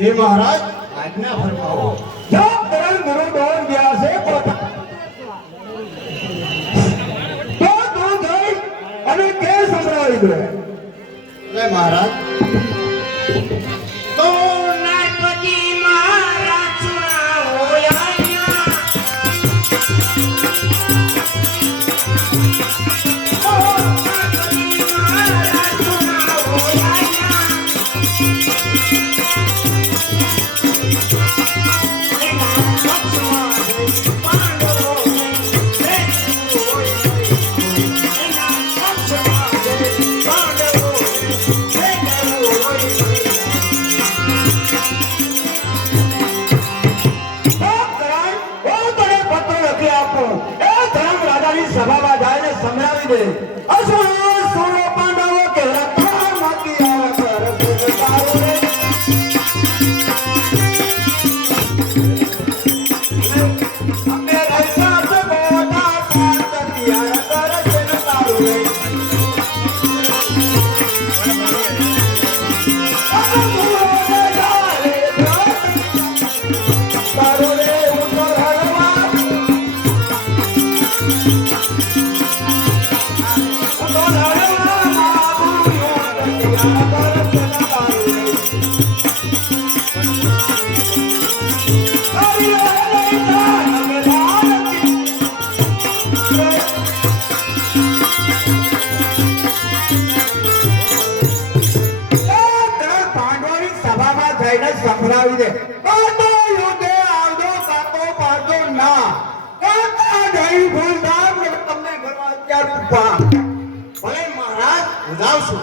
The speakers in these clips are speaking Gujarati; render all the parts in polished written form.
હે મહારાજ આજ્ઞા ફરમાવો. જબ તરણ ગુરુ દોર ગયા છે પોતા તો તું જઈ અને કે સંભળાવી દે. લે મહારાજ તો નાટજી મારા સુનાવો આયા ઓ નાટજી મારા સુનાવો આયા સભામાં જાય સંભળાવી દે. અસુરો સુરો પાંડવો કે રત્ના માતી આવે કર તારો રે. અમે રહેતા છે મોટા પાર્વતી આવે કર તારો રે. તારો રે ઉપર હળવા સંભળાવી દે. યુદ્ધે આવજો કાતો પાડજો ના કાકા જઈ ભૂલદાર ને તમને ઘરમાં અત્યાર ઉભા. ભલે મહારાજ ઉજાવશું.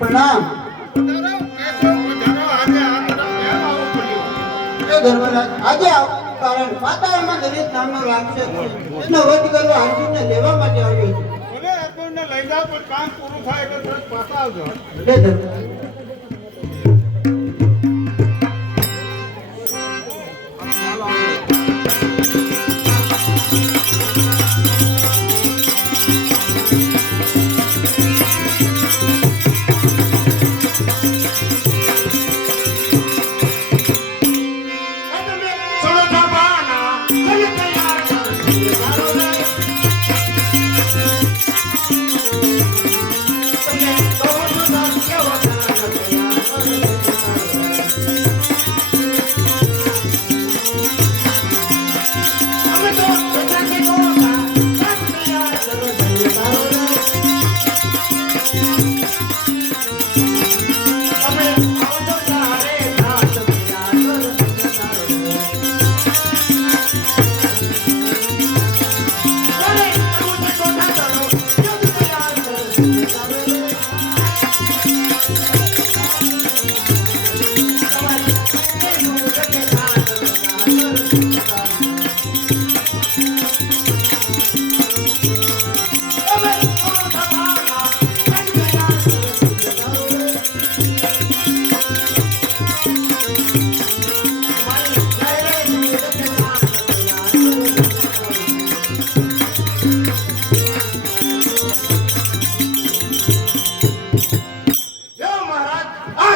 પ્રણામ. આજે કારણ પાતાળમાં દરેક નામનો લાગશે એનો વધ કરવા હાજીને લેવા માટે આવ્યો છું. ભલે આપણને લઈ જાવ પણ કામ પૂરું થાય એટલે તરત પાછા આવજો.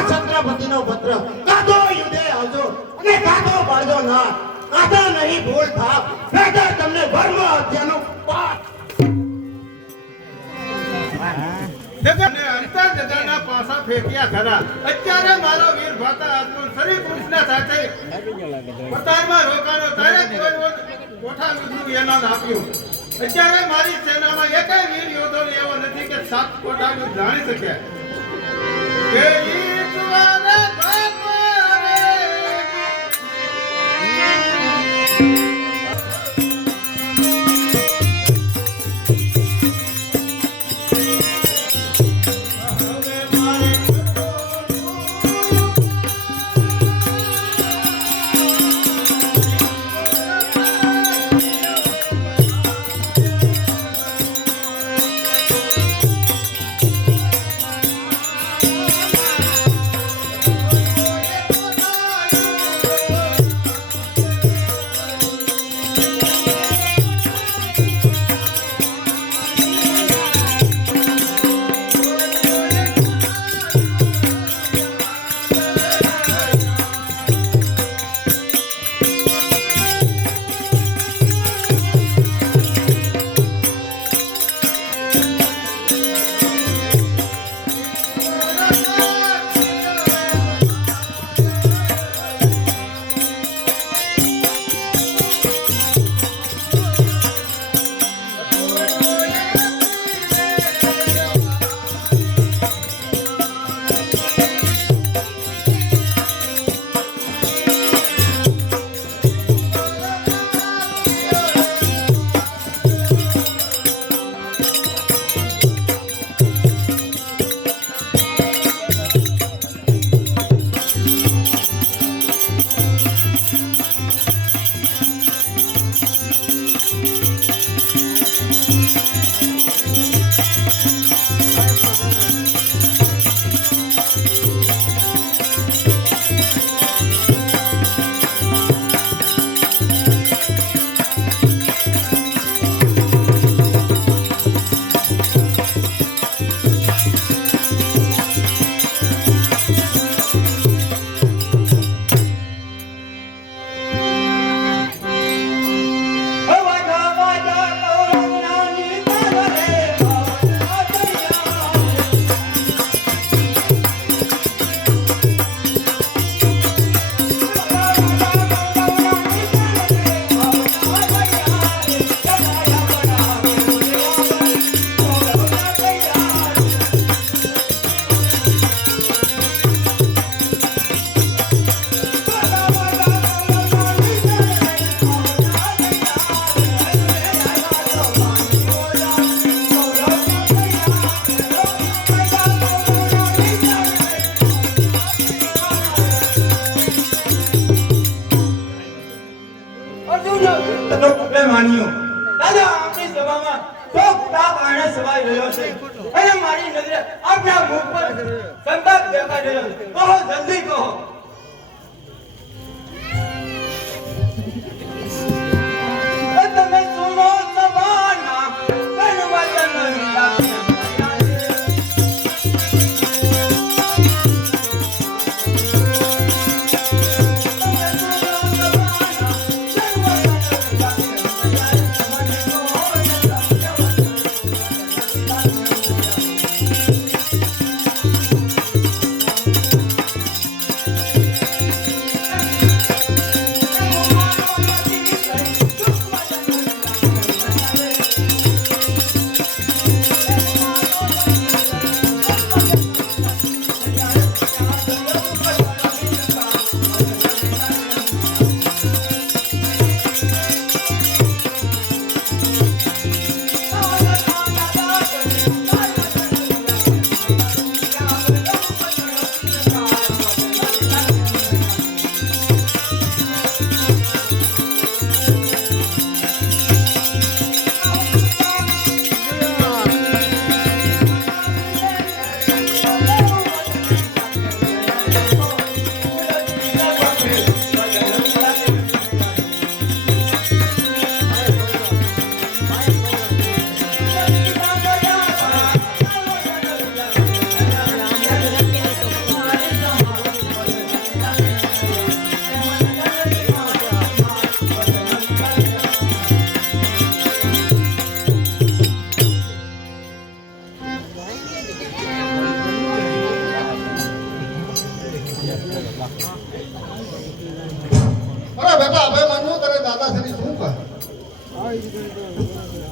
છત્રપતિનો પત્ર કાતો યુધે આવજો અને કાતો બાળજો ના કાતા નહીં ભૂલ થાપ નહીતર તમને ભર્મ હત્યાનો પાપ જગતને અંતર જગાના પાસા ફેંક્યા ખરા. અત્યારે મારો વીર ભાતા આજનું શરીર પુરુષના સાથે પતારમાં રોકાનો ત્યારે કોઠા યુદ્ધનું એલાન આપ્યું. અત્યારે મારી સેનામાં એકેય વીર યોદ્ધો એવો નથી કે 7 કોઠા યુદ્ધ જાણી શક્યા. કે ઈશ્વરે બાપરે માન્યો. દાદા આપની સભામાં શોક તાપ આણે સવાઈ રહ્યો છે અને મારી નજરે આપના મુખ પર સંતાપ દેખાઈ રહ્યો છે. કહો જલ્દી કહો. તમે સુનો સભાના કનવચન વિલાસ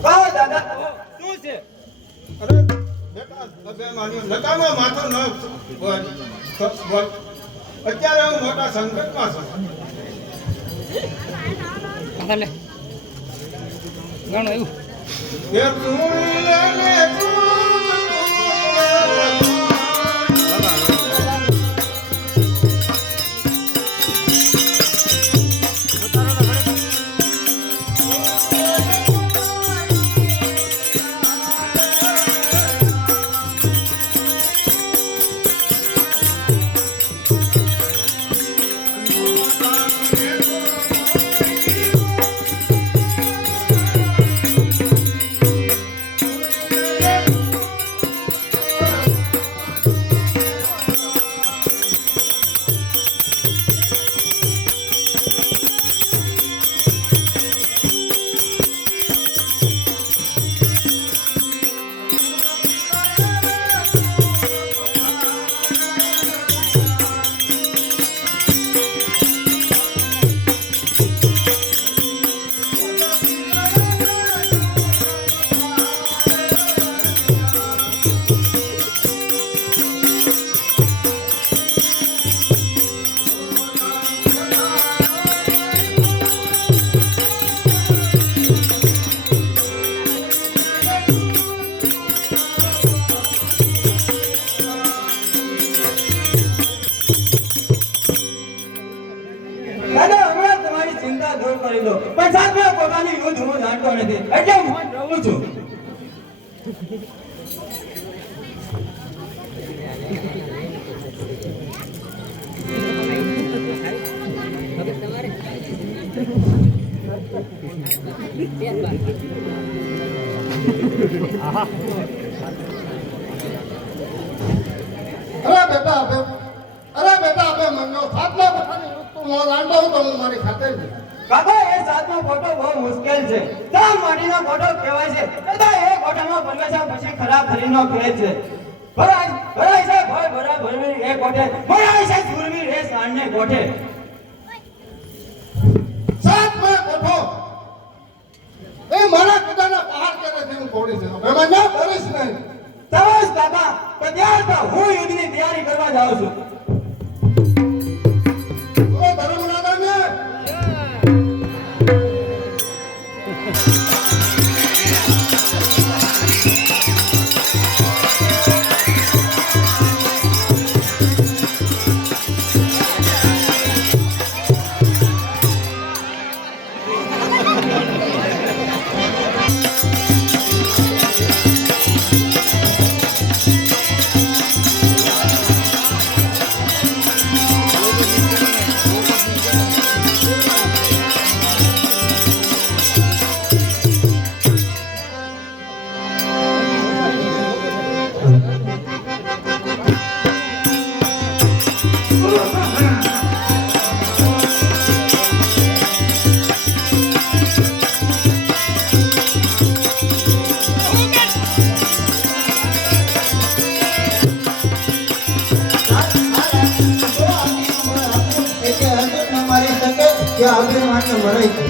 કહો દાદા શું છે? અરે બેટા અભિમાન્યુ નકામો માથો ન બોલ. અત્યારે હું મોટા સંકટમાં છું. એ તું લેને તું દાદા હમણાં તમારી ચિંતા દૂર કરી દો. પણ સાહેબ પોતાની યુદ્ધ હું જાણતો નથી એટલે હું રહું છું. અરે બેટા અબે મનનો સાતમા પથાની તું નો લાંડો હું તો હું મારી ખાતે જ કાકા એ સાતમો ફોટો બહુ મુશ્કેલ છે. સા માટીનો ફોટો કહેવાય છે. દાદા એ ફોટામાં પરમેશ્વર પછી ખરા ખરીનો કહે છે. ભરાય છે ભય ભરા ભરવી એ કોઠે ભરાય છે સુરવી રે સાંજને કોઠે. સાતમા કોઠો એ મારા કદાના પહાડ કરે છે હું કોડી છે મેં ના કરીશ નહીં. તરસ કાકા તો ત્યાર તો હું યુદ્ધની તૈયારી કરવા જાઉં છું. ઓ ધર્મરાજાને કે અભિમાન્યુ મરાય છે.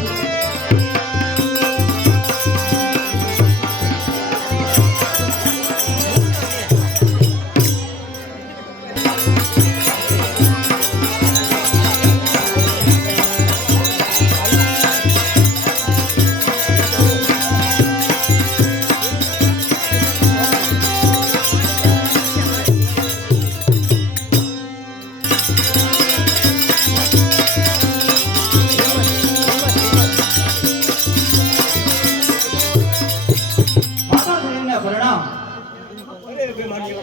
માતાજીને પ્રણામ. અરે અભિમાન્યુ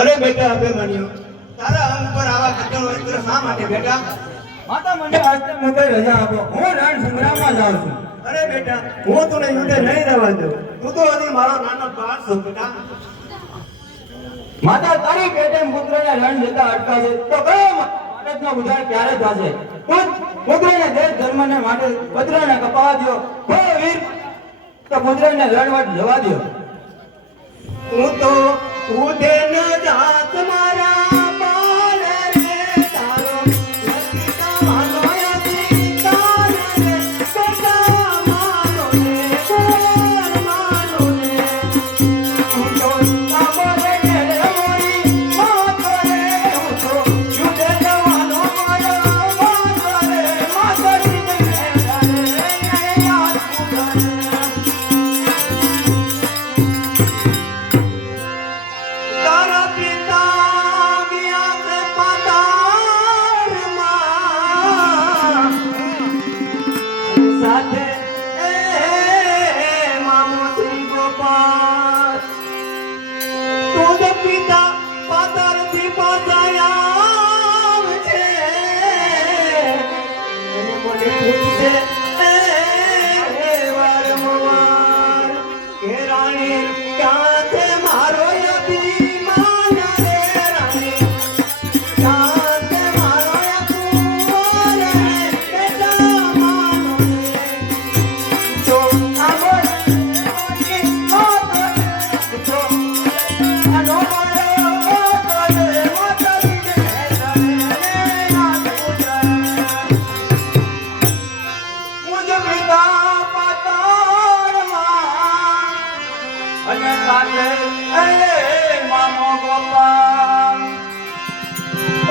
અરે બેટા અભિમાન્યુ તારા અંગ પર આવા કઠણ વસ્ત્ર શા માટે બેટા? માતા મને આજથી મુંબઈ રજા આપો. હું રણ સંગ્રામમાં જાઉં છું. અરે બેટા હું તને યુદ્ધે નહીં રહેવા દઉં. તું તો હજી મારો નાનો બાળ છો બેટા. માતા તારી પેટે પુત્રને રણ જતા અટકાશે તો કયો ભારતનો ઉદ્ધાર ક્યારે થશે? પુત્રને દેશ ધર્મને માટે પુત્રને કપાવા દો. હો વીર તો પુત્રને રણવટ જવા દો. તું તો ઉદે ન જાત મારા બાળ રે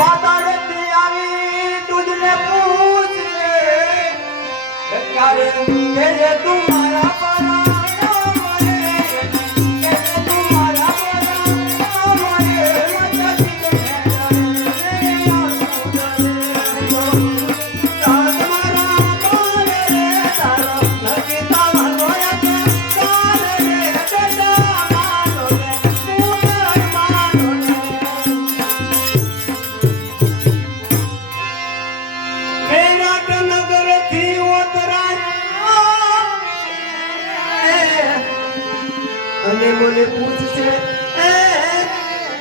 પાતાળેથી આવી તુજને પૂછે ક્યારે કેજે તું મારા પરાણા મને કેજે તું મારા પરાણા મને અને મને પૂછશે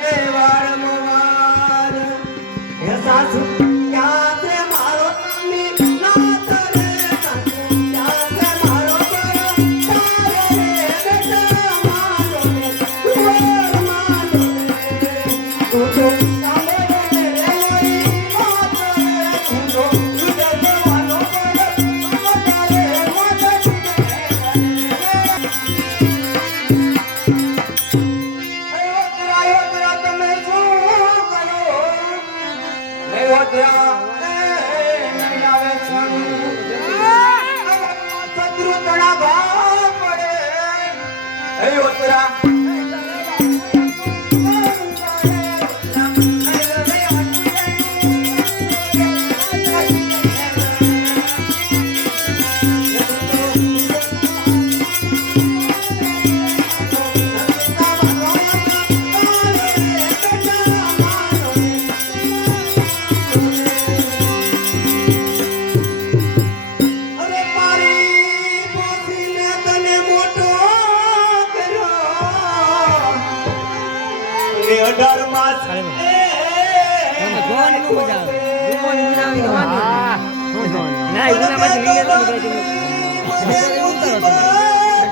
એ વારંવાર હે સાસુ ક્યાં છે મારો સ્વામી નાથ રે સાસુ ક્યાં છે મારો પરો તારે બેટા મારો રે મારો રે તું તો સાંભળે રે મોરી વાત રે તું તો જગવાનો પરો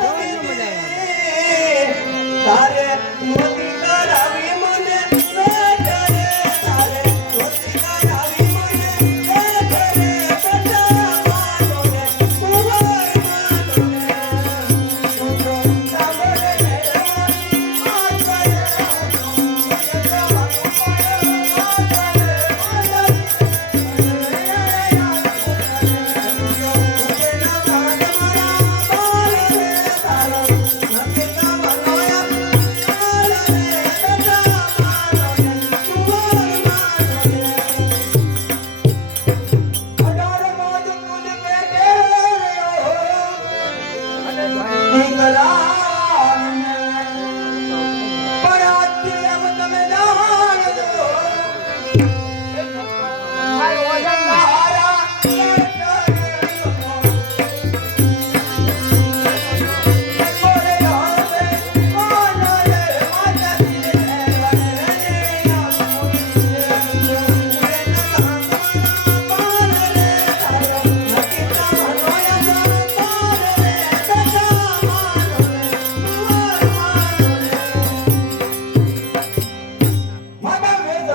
તારે મોઢે તારે મોતી કરાવી મને તારે મોતી કરાવી મને બેટા માનો ને કુંવર માનો ને તું તો સાંભળે રે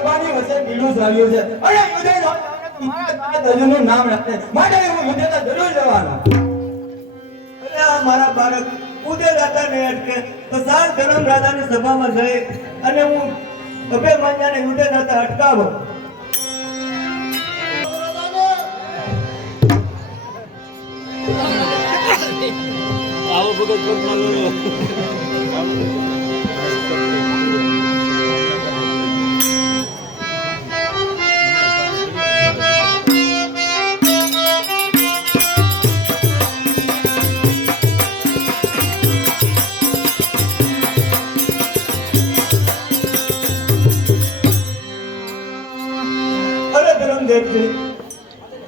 મારી આવ્યો છે અરે યુધે મારા દાદાનું નામ રાખે માટે હું યુધે તો જરૂર જવાનો અરે આ મારા બાળક ઉદય દાદાને અટકે તો સાર ધર્મ રાજાની સભામાં જઈ અને હું અભય માન્યાને ઉદય દાદા અટકાવો. આવો ભગત કોકમાં લો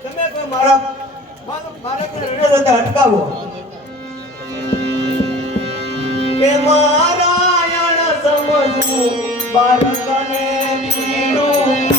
તમે કોઈ મારા અટકાવો કે મારાયણ સમજવું બાળકને પીડું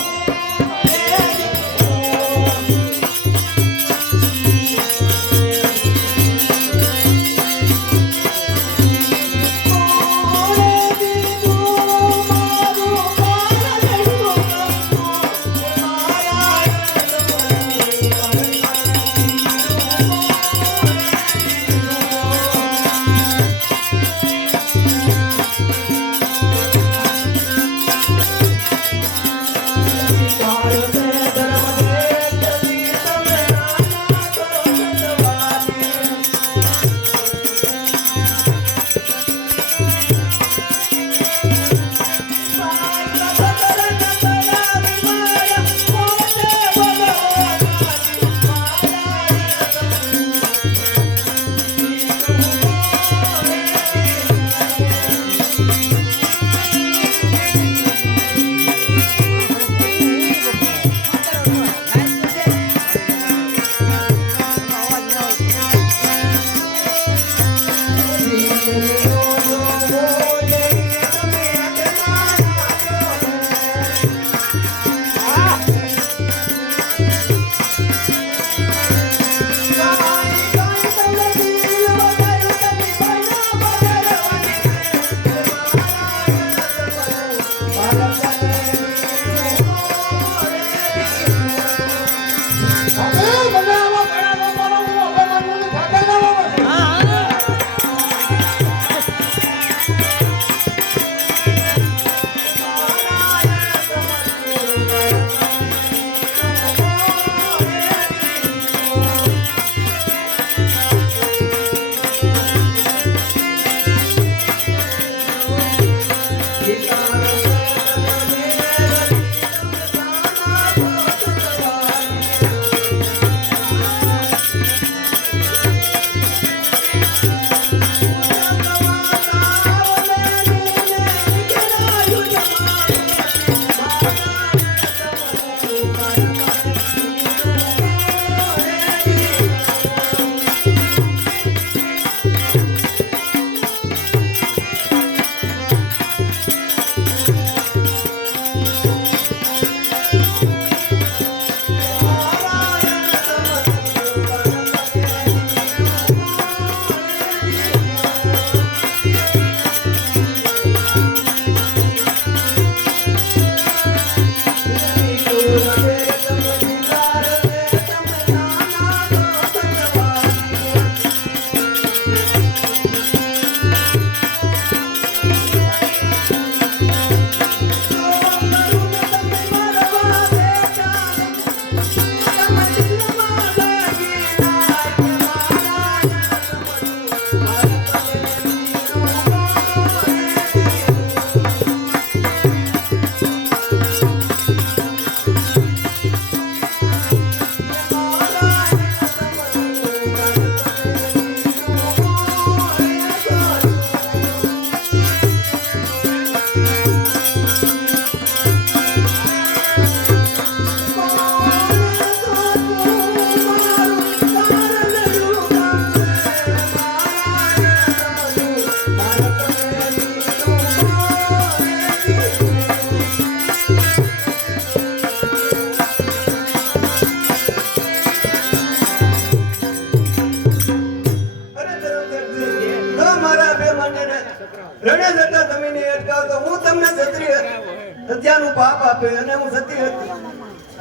સત્યાનું પાપ આપે અને હું સતી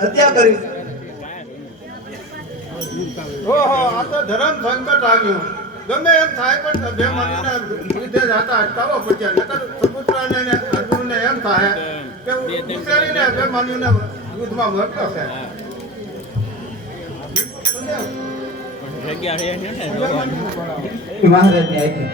હત્યા કરીશ. ઓહો, આ તો ધર્મ સંકટ આવ્યું. ગમે એમ થાય પણ અભિમાનીના લીધે જ આતા અટકાવવો પડશે. નકર સુપુત્રને ને અર્જુનને એમ થાય કે ઉતરીને અભિમાનીને યુદ્ધમાં મોકલશે. જગ્યા રહે છે ને મહારાજની આજ્ઞા.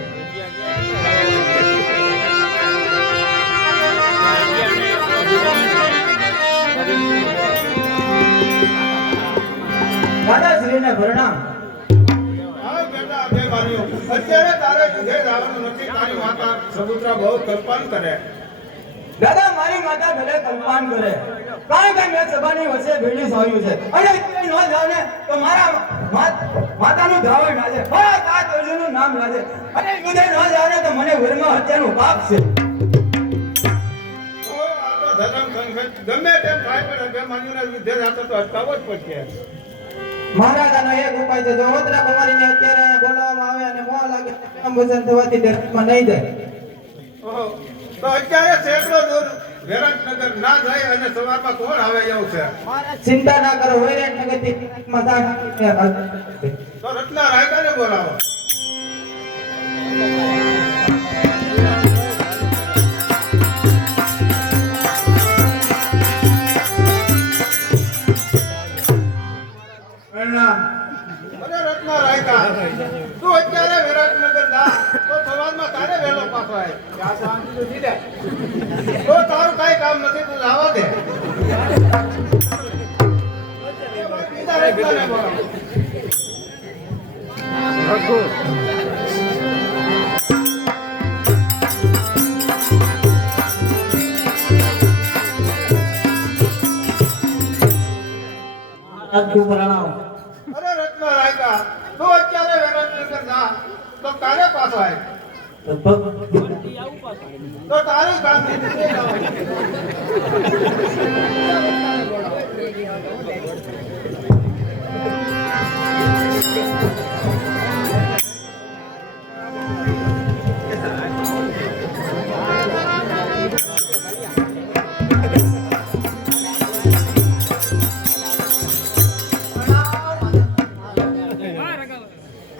દાદાશ્રીને પ્રણામ. હા બેટા અભિમાન્યુ, અત્યારે તારે યુદ્ધે જવાનું નથી. તારી માતા સપુત્રા બહુ કલ્પન કરે. દાદા મારી માતા ભલે કલ્પાન કરે, કારણ કે મેં સભાની વચ્ચે ભેળી સોર્યું છે અને ન જાવ ને તો મારા માતાનું ધાવણ લાજે, મારા તાત અર્જુનનું નામ લાજે અને યુદ્ધે ન જાવ ને તો મને વરમાં હત્યાનું પાપ છે. ઓહો, આ તો ધર્મ સંકટ. ગમે તેમ થાય પણ અભિમાન્યુના યુદ્ધે જતો તો અટકાવવો જ પડશે. મહારાજાનો એક ઉપાય છે, જો ઓતરા કુમારીને અત્યારે અહીંયા બોલાવવામાં આવે અને મોહ લાગે આમ વચન થવાથી ડરમાં નહીં જાય. ઓહો, તો અત્યારે સેંકડો દૂર વિરાટનગર ના જાય અને સવારમાં કોણ આવે એવું છે? ચિંતા ના કરો, વૈરાટનગરથી તો રત્ના રાયકાને બોલાવો. અરે રત્ના રાયકા, તું અત્યારે વિરાટનગર જા તો સવારમાં તારે વહેલો પાછો આવે. ત્યાં શાંતિ તો દીધે. તો તારું કઈ કામ નથી, તું જવા દે. બીજા રત્નાને બોલાવો. પ્રણામ. અરે રત્ના રાયકા, તું અત્યારે વિરાટનગર જા તો તારે પાછો આવે. તો તારું કામ નથી.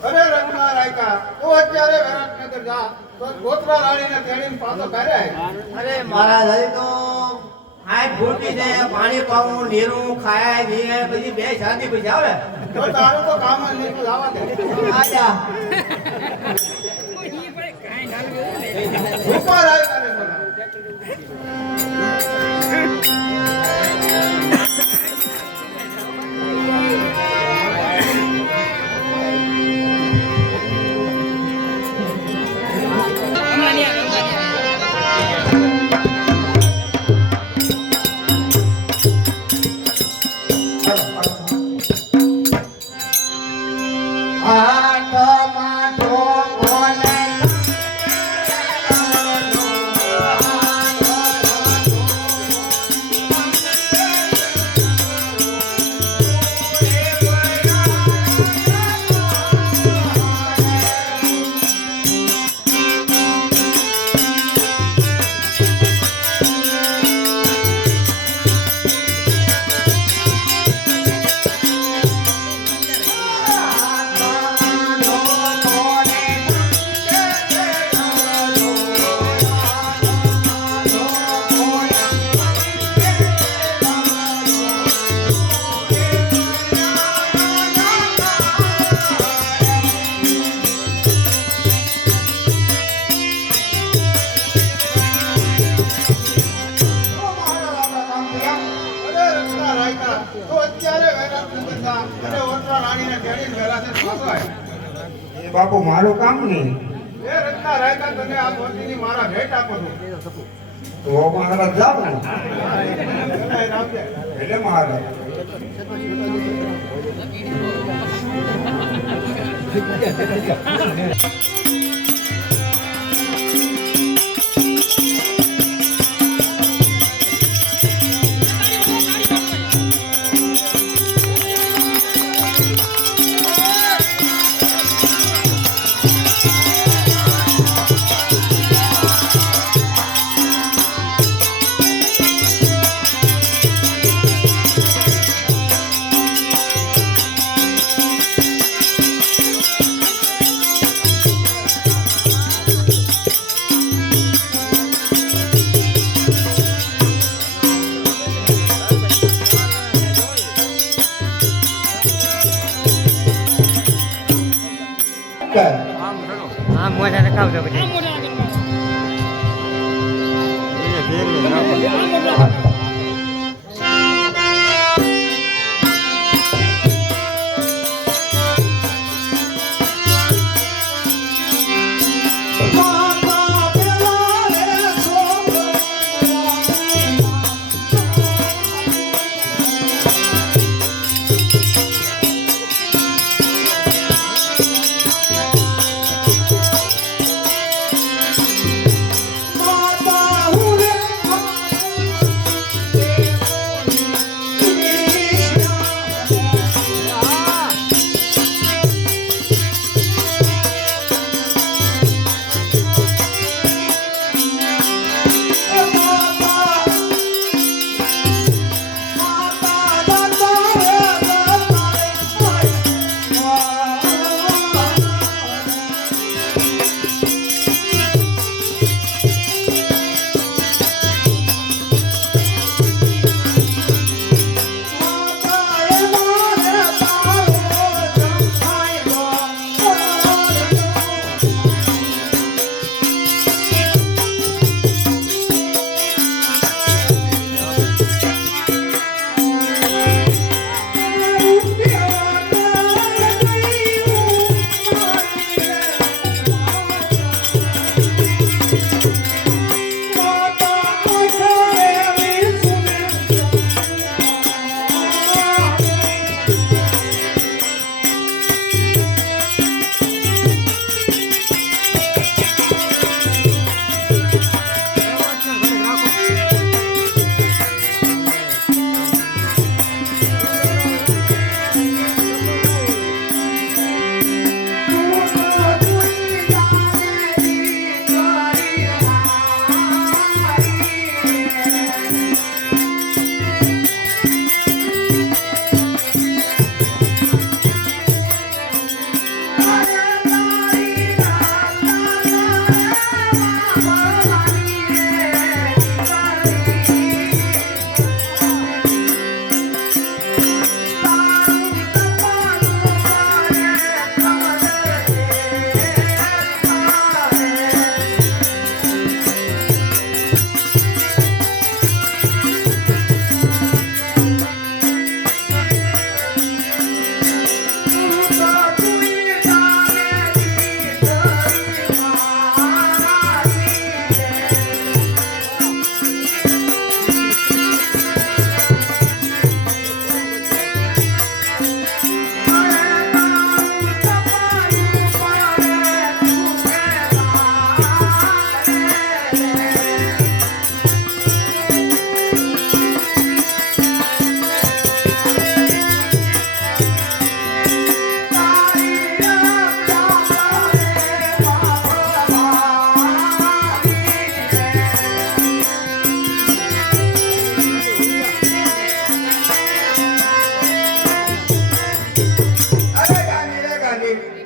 અરે રત્ના રાયકા, તું અત્યારે વિરાટનગર જા તો ગોત્રા રાણીને તેડીને પાછો ઘરે આય. અરે મહારાજ, હજી તો હાથ ફૂટી જાય, પાણી પાવું, નીરું ખાય નીરે, પછી બે શાદી પછી આવે. તો તારું તો કામ જ નહીં, તું જવા દે. આજા રૂપા રાયકાને બોલાવો. હાથમાં ઠોકોને અરે રત્ના રાયકા, તું અત્યારે વિરાટનગર જા અને ગોત્રા રાણીને તેડીને વહેલાસર પાછો આય. બાપુ મારું કામ નહીં. એ રત્ના રાયકા, તને આ મોતીની મારા ભેટ આપું છું. તો મહારાજ જાવ ને. બધાય રાખજે. એટલે મહારાજ કર આ મોઢાને કાવ દે પછી એને ફેરવે નાખો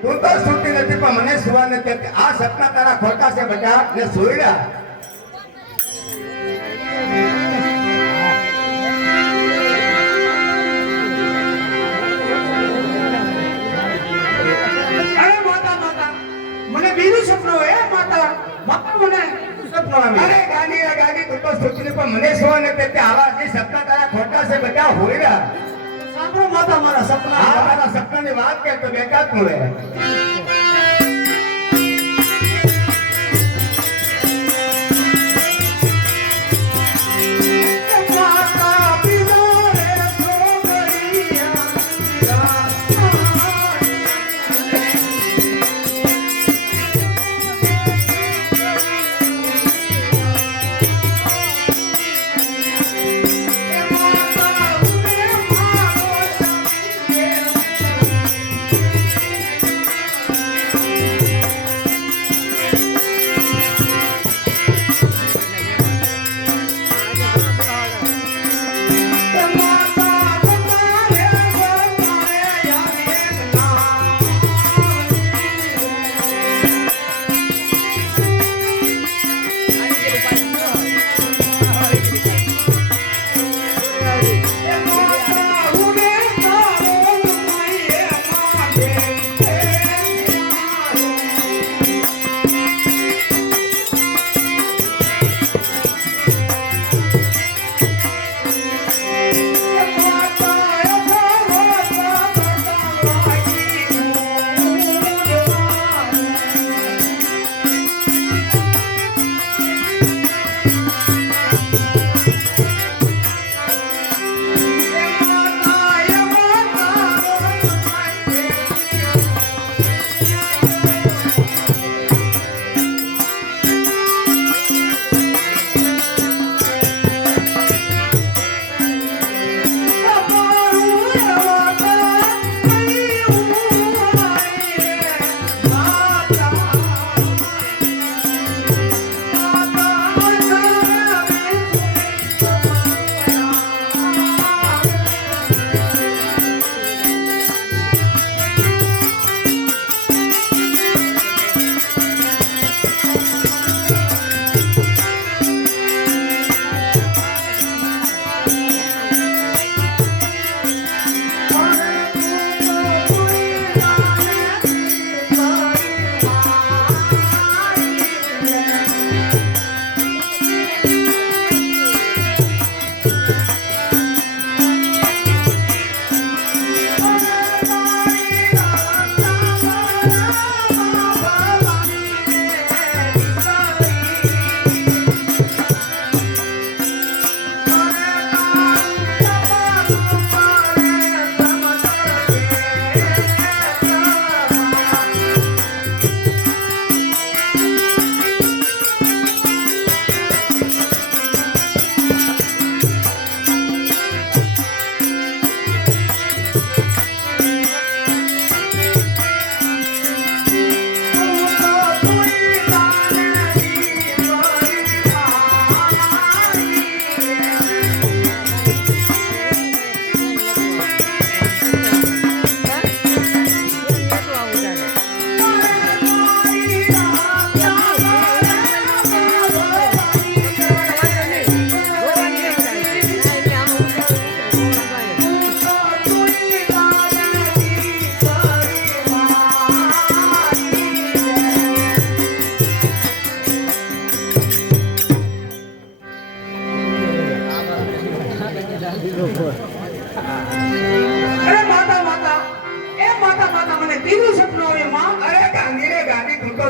તું તો છૂટી નથી પણ મને સુવા નથી કે આ સપના તારા ખોટા છે બેટા ને સુઈ રહ્યા અરે માતા માતા મને બીજું સપનું હોય માતા માતા મને સપનું આવે અરે ગાંધી તું તો છૂટી નથી પણ મને સુવા નથી કે આવા જે સપના તારા ખોટા છે બેટા હોઈ રહ્યા સાંભળો માતા મારા સપના આ તારા સપનાની વાત કે તો બેકાત નું રહે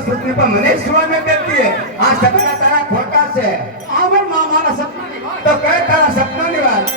સુખની પણ મને સુવા ન દેતી હે. આ સપના તારા ખોટા છે. આ પણ મારા સપનાની વાત. તો કઈ તારા સપનાની વાત?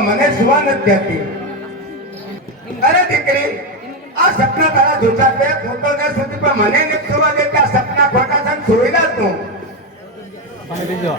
મને સુવા નથી દેતી. અરે દીકરી, આ સપના તારા જૂઠા છે, ખોટો ને સુધી પણ મને નથી સુવા દેતી. આ સપના ખોટા છે, સુઈ જા તું. માતા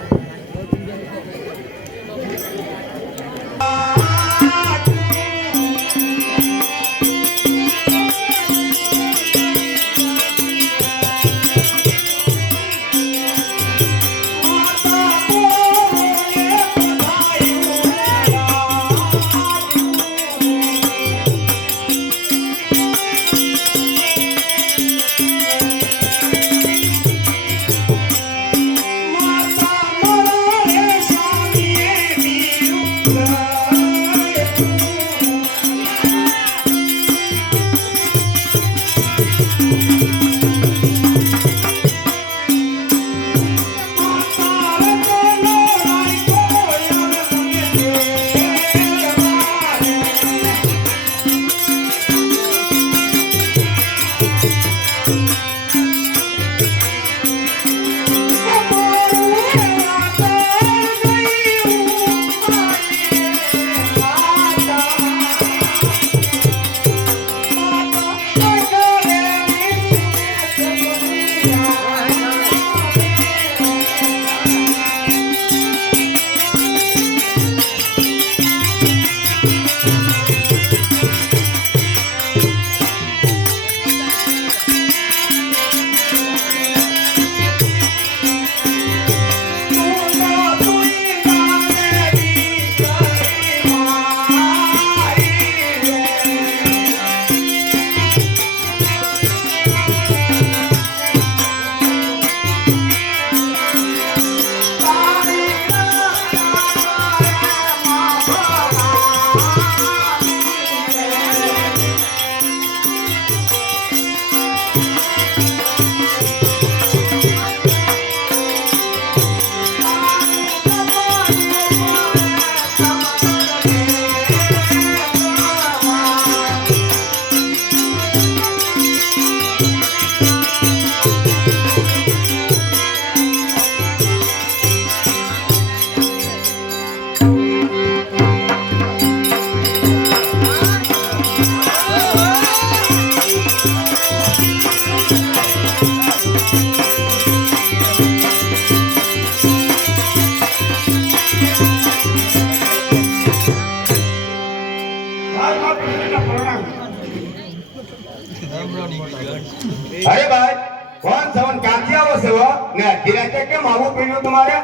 અરે ભાઈ કોણ સવન ક્યાંથી આવો છો ને અડધી રાતે કેમ આવું પીડ્યું તમારે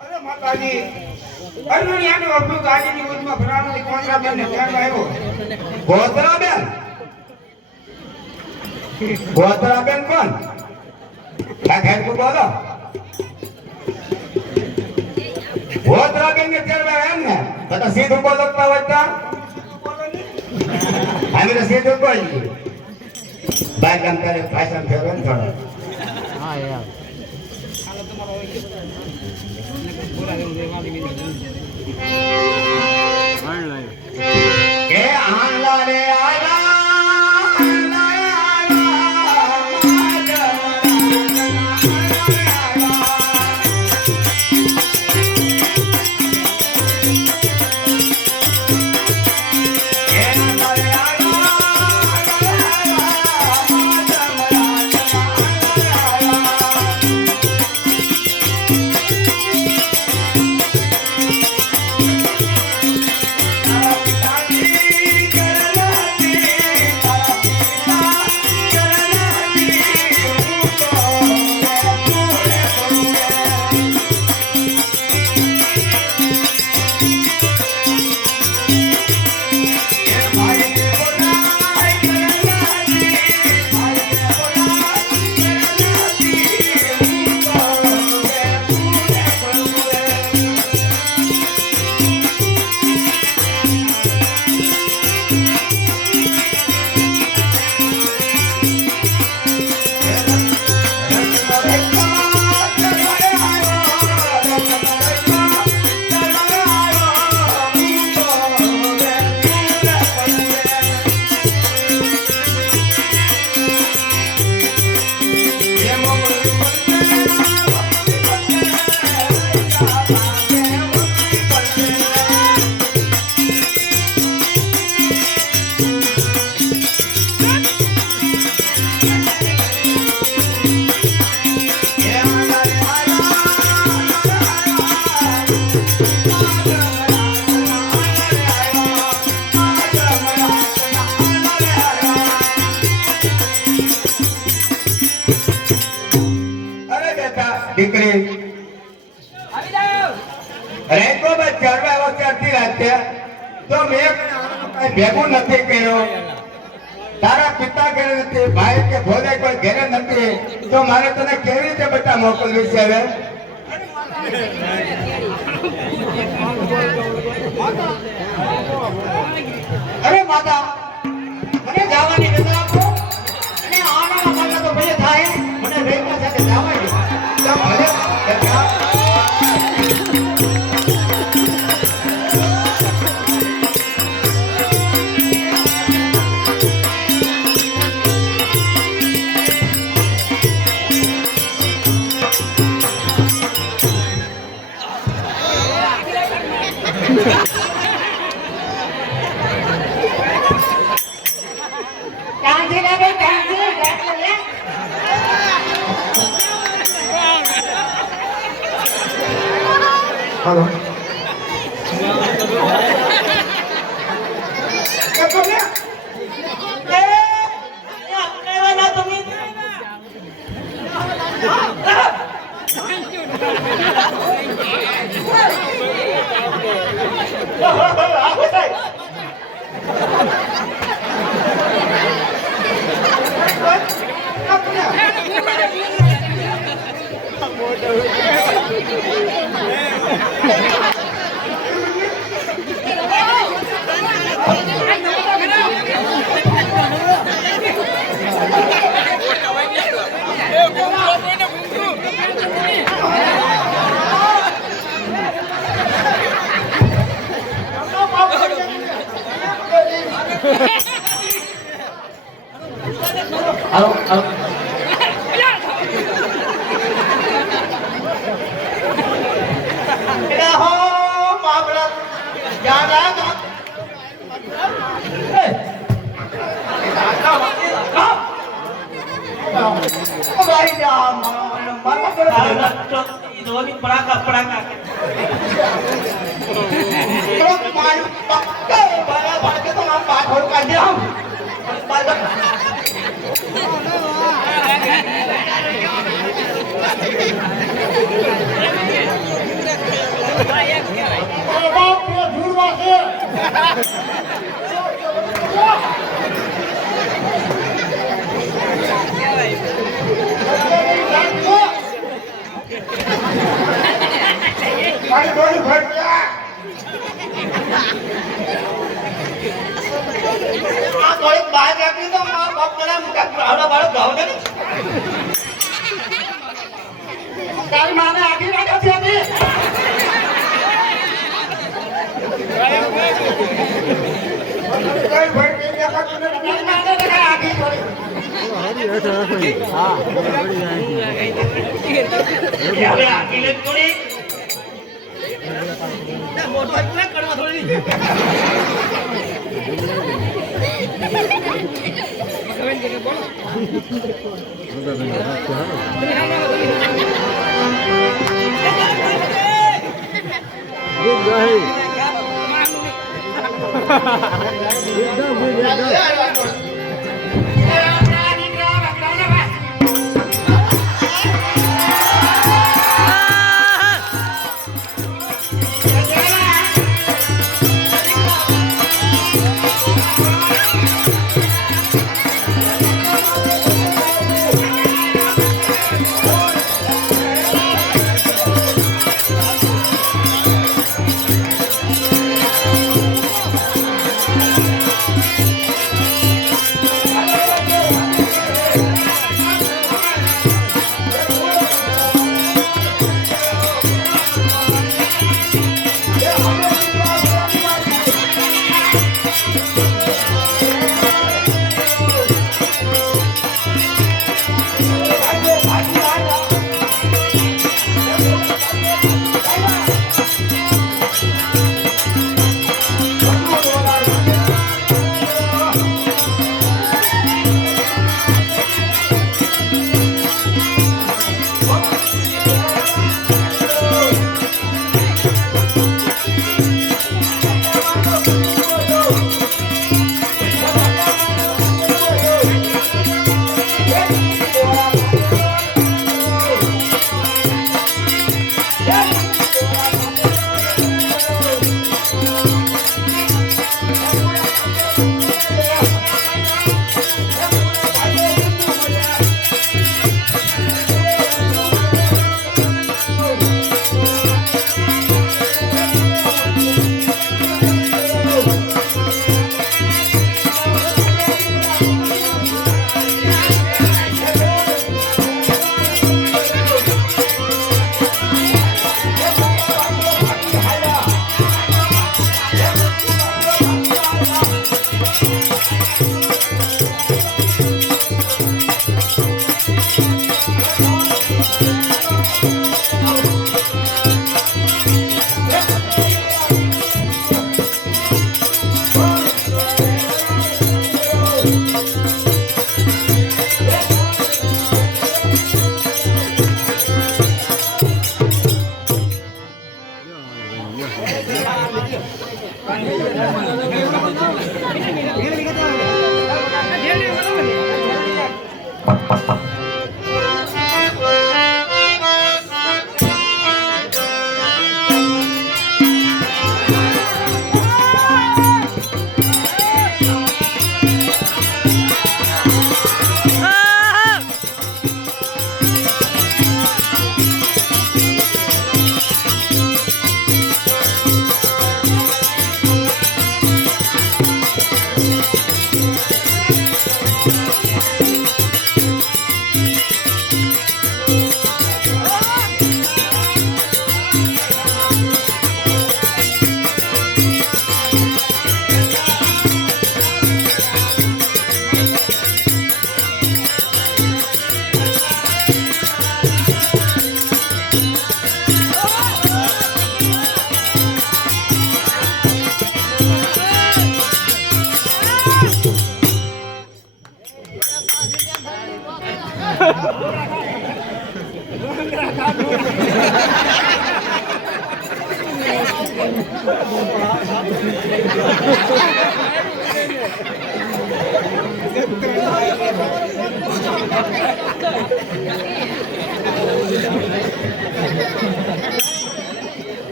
અરે માતાજી અરણ્યાની વખત ગાડીની ઉજમાં ભરાવાની કોંદરાબેન ને ત્યાં આવ્યો ગોતરાબેન કોણ આ ઘેર કો બોલો ગોતરાબેન ને ત્યાં એમ ને તો સીધું બોલતા હોય તો અમે તો સીધું બોલીએ બાય કામ કરે ભાષણ ફેરવે ને થોડો હા યાર કે આંલા રે દીકરી અરે તો બસ ચડવા વખતે અડધી રાતે તો મેં કઈ ભેગું નથી કર્યું તારા પિતા ઘરે નથી ભાઈ કે ભોલે કોઈ ઘરે નથી તો મારે તને કેવી રીતે બેટા મોકલવી છે હવે અરે માતા મને જવાની રજા આપો અને આના માટે તો ભલે થાય મને રેખા સાથે જવા દે તો ભલે હાલો મારી ડોળી ભટક્યા આ થોડીક બહાર રાખી તો મારા બાપ પેલા આવડા બાળક ગાવ દે ને. તારી માને આગી રાખી હતી કઈ ભટકી ગયા તું ને તારી માને આગી પડી હા હવે આખી લે થોડી ના મોટો એટલે કરવા થોડી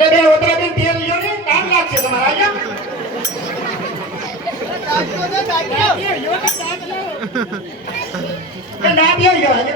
એટલે બે ઓતરા બેન તેલ લ્યો ને કામ લાગશે તમારા અહીંયા કે ના બે લ્યો આજે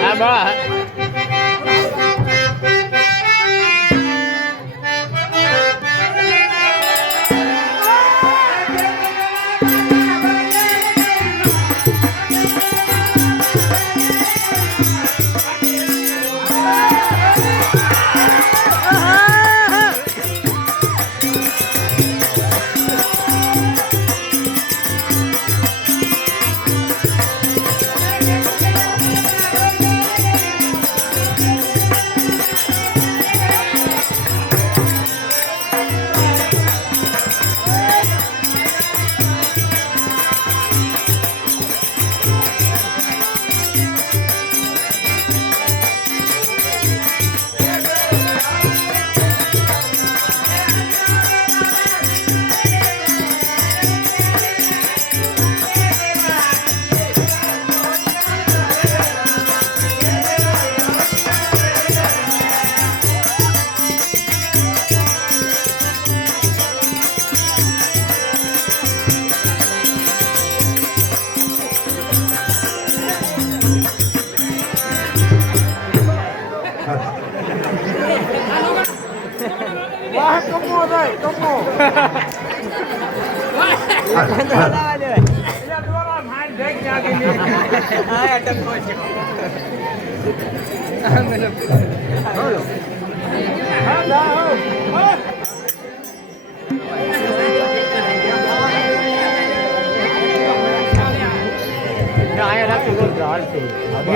હા બા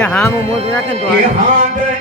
હા હું મોટું રાખે ને તો હાથ